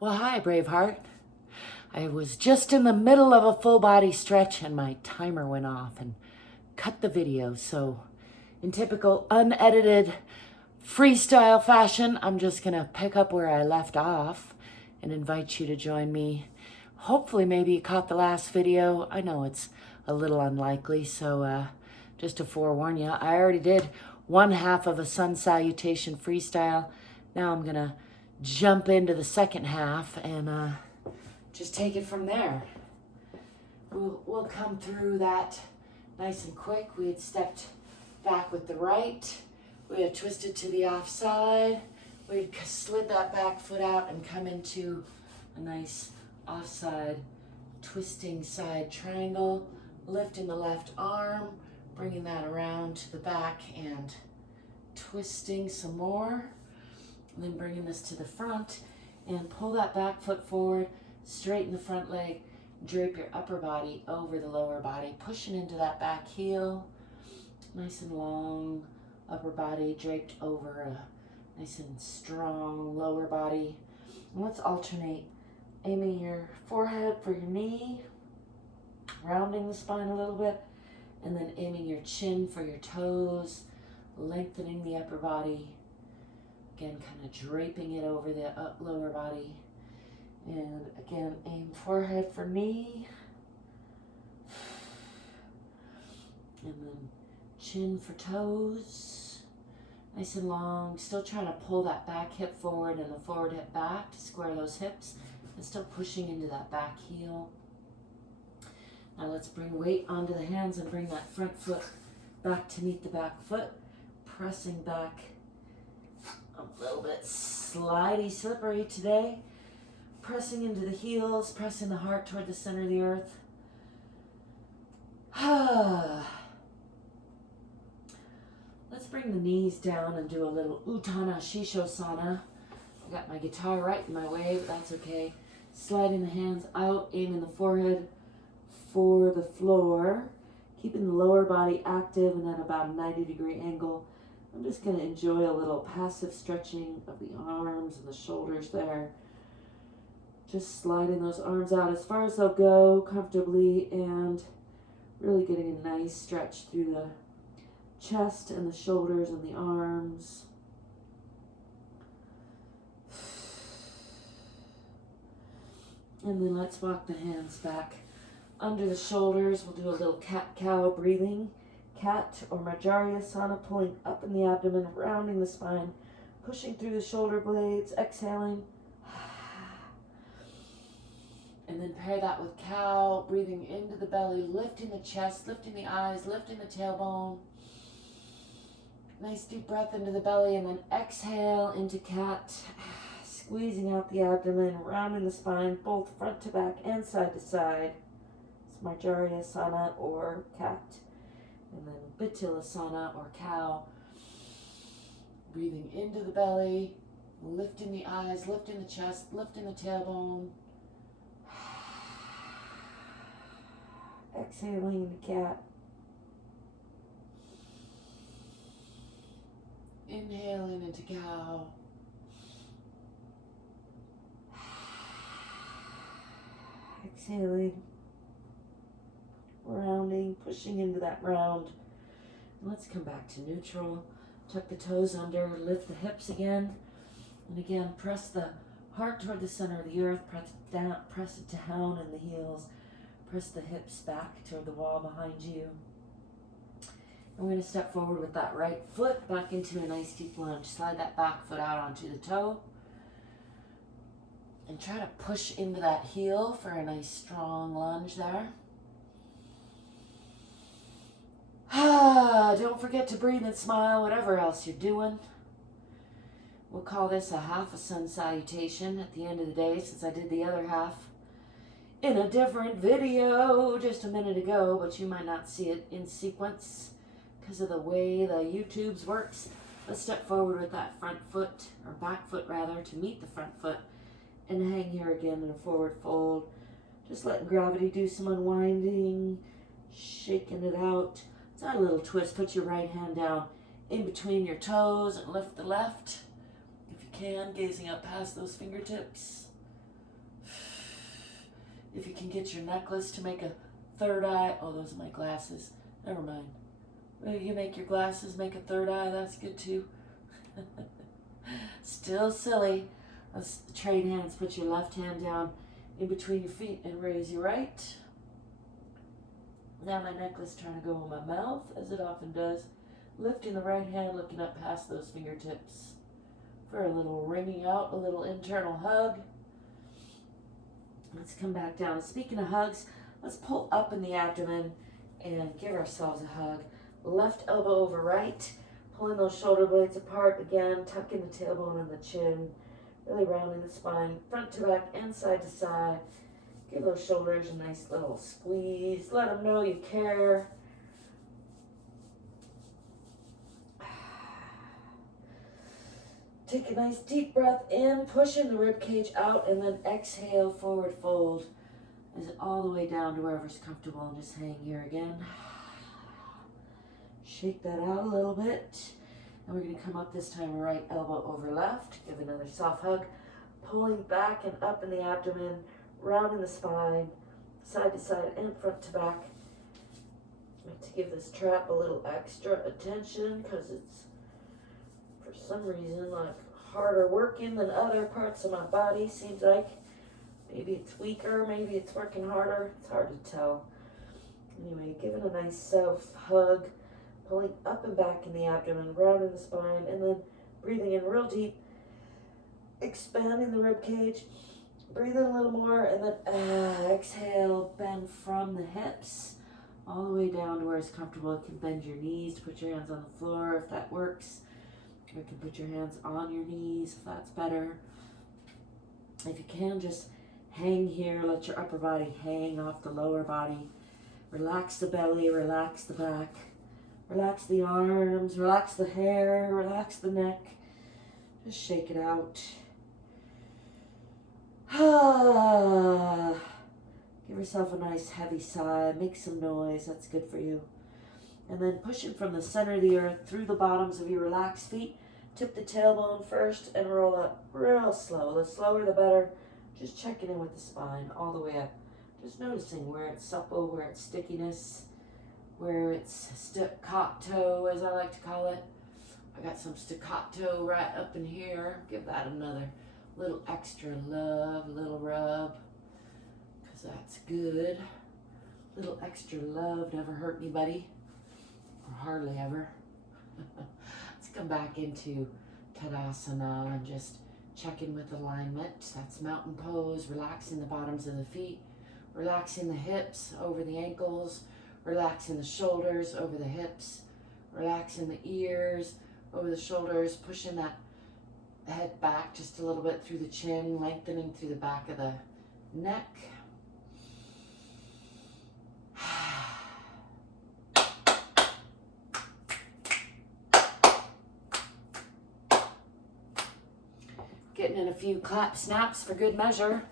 Well, hi, Braveheart. I was just in the middle of a full body stretch and my timer went off and cut the video. So in typical unedited freestyle fashion, I'm just gonna pick up where I left off and invite you to join me. Hopefully maybe you caught the last video. I know it's a little unlikely, so just to forewarn you, I already did one half of a sun salutation freestyle. Now I'm gonna jump into the second half and just take it from there. We'll come through that nice and quick. We had stepped back with the right. We had twisted to the offside. We had slid that back foot out and come into a nice offside twisting side triangle, lifting the left arm, bringing that around to the back and twisting some more. And then bringing this to the front and pull that back foot forward, straighten the front leg, drape your upper body over the lower body, pushing into that back heel, nice and long upper body draped over a nice and strong lower body. And let's alternate aiming your forehead for your knee, rounding the spine a little bit, and then aiming your chin for your toes, lengthening the upper body. Again, kind of draping it over the lower body. And again, aim forehead for knee. And then chin for toes. Nice and long. Still trying to pull that back hip forward and the forward hip back to square those hips. And still pushing into that back heel. Now let's bring weight onto the hands and bring that front foot back to meet the back foot. Pressing back a little bit slidey, slippery today. Pressing into the heels, pressing the heart toward the center of the earth. Let's bring the knees down and do a little Uttana Shishosana. I got my guitar right in my way, but that's okay. Sliding the hands out, aiming the forehead for the floor. Keeping the lower body active and at about a 90-degree angle. I'm just going to enjoy a little passive stretching of the arms and the shoulders there. Just sliding those arms out as far as they'll go comfortably and really getting a nice stretch through the chest and the shoulders and the arms. And then let's walk the hands back under the shoulders. We'll do a little cat-cow breathing. Cat or Majarasana, pulling up in the abdomen, rounding the spine, pushing through the shoulder blades, exhaling. And then pair that with cow, breathing into the belly, lifting the chest, lifting the eyes, lifting the tailbone. Nice deep breath into the belly and then exhale into cat, squeezing out the abdomen, rounding the spine, both front to back and side to side. It's Majarasana or cat. And then Bitilasana or cow, breathing into the belly, lifting the eyes, lifting the chest, lifting the tailbone. Exhaling the cat. Inhaling into cow. Exhaling. Rounding, pushing into that round. Let's come back to neutral. Tuck the toes under, lift the hips again. And again, press the heart toward the center of the earth. Press it down in the heels. Press the hips back toward the wall behind you. And we're going to step forward with that right foot back into a nice deep lunge. Slide that back foot out onto the toe. And try to push into that heel for a nice strong lunge there. Don't forget to breathe and smile, whatever else you're doing. We'll call this a half a sun salutation at the end of the day, since I did the other half in a different video just a minute ago, but you might not see it in sequence because of the way the YouTube's works. Let's step forward with that front foot, or back foot rather, to meet the front foot and hang here again in a forward fold. Just letting gravity do some unwinding, shaking it out. It's not a little twist. Put your right hand down in between your toes and lift the left. If you can, gazing up past those fingertips. If you can get your necklace to make a third eye. Oh, those are my glasses. Never mind. Well, you make your glasses make a third eye. That's good too. Still silly. Let's trade hands. Put your left hand down in between your feet and raise your right. Now my necklace trying to go in my mouth, as it often does. Lifting the right hand, looking up past those fingertips for a little ringing out, a little internal hug. Let's come back down. Speaking of hugs, let's pull up in the abdomen and give ourselves a hug. Left elbow over right, pulling those shoulder blades apart again, tucking the tailbone and the chin, really rounding the spine, front to back and side to side. Give those shoulders a nice little squeeze. Let them know you care. Take a nice deep breath in, pushing the rib cage out, and then exhale, forward fold. Is it all the way down to wherever's comfortable, and just hang here again. Shake that out a little bit. And we're going to come up this time, right elbow over left. Give another soft hug. Pulling back and up in the abdomen, rounding the spine, side to side and front to back. I have to give this trap a little extra attention because it's, for some reason, like harder working than other parts of my body. Seems like maybe it's weaker, maybe it's working harder. It's hard to tell. Anyway, giving a nice self hug, pulling up and back in the abdomen, rounding the spine, and then breathing in real deep, expanding the rib cage. Breathe in a little more, and then exhale, bend from the hips all the way down to where it's comfortable. You can bend your knees to put your hands on the floor if that works. Or you can put your hands on your knees if that's better. If you can, just hang here. Let your upper body hang off the lower body. Relax the belly, relax the back. Relax the arms, relax the hair, relax the neck. Just shake it out. Give yourself a nice heavy sigh. Make some noise. That's good for you. And then pushing from the center of the earth through the bottoms of your relaxed feet. Tip the tailbone first and roll up real slow. The slower the better. Just checking in with the spine all the way up. Just noticing where it's supple, where it's stickiness, where it's staccato, as I like to call it. I got some staccato right up in here. Give that another little extra love, a little rub, because that's good. Little extra love never hurt anybody, or hardly ever. Let's come back into Tadasana and just check in with alignment. That's mountain pose, relaxing the bottoms of the feet, relaxing the hips over the ankles, relaxing the shoulders over the hips, relaxing the ears over the shoulders, pushing that head back just a little bit through the chin, lengthening through the back of the neck. Getting in a few clap snaps for good measure.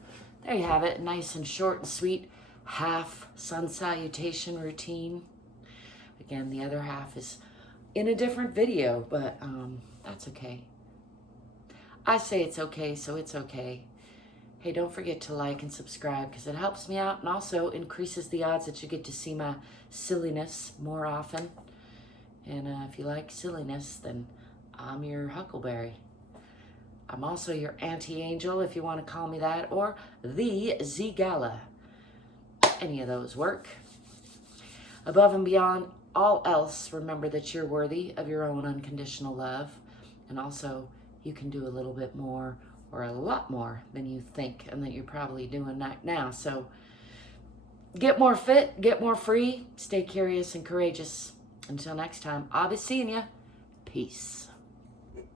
There you have it, nice and short and sweet. Half sun salutation routine. Again, the other half is in a different video, but that's okay. I say it's okay, so it's okay. Hey, don't forget to like and subscribe because it helps me out and also increases the odds that you get to see my silliness more often. And if you like silliness, then I'm your huckleberry. I'm also your anti-angel, if you want to call me that, or the ZGALA. Any of those work. Above and beyond all else, remember that you're worthy of your own unconditional love. And also, you can do a little bit more or a lot more than you think and that you're probably doing that now. So get more fit, get more free, stay curious and courageous. Until next time, I'll be seeing you. Peace.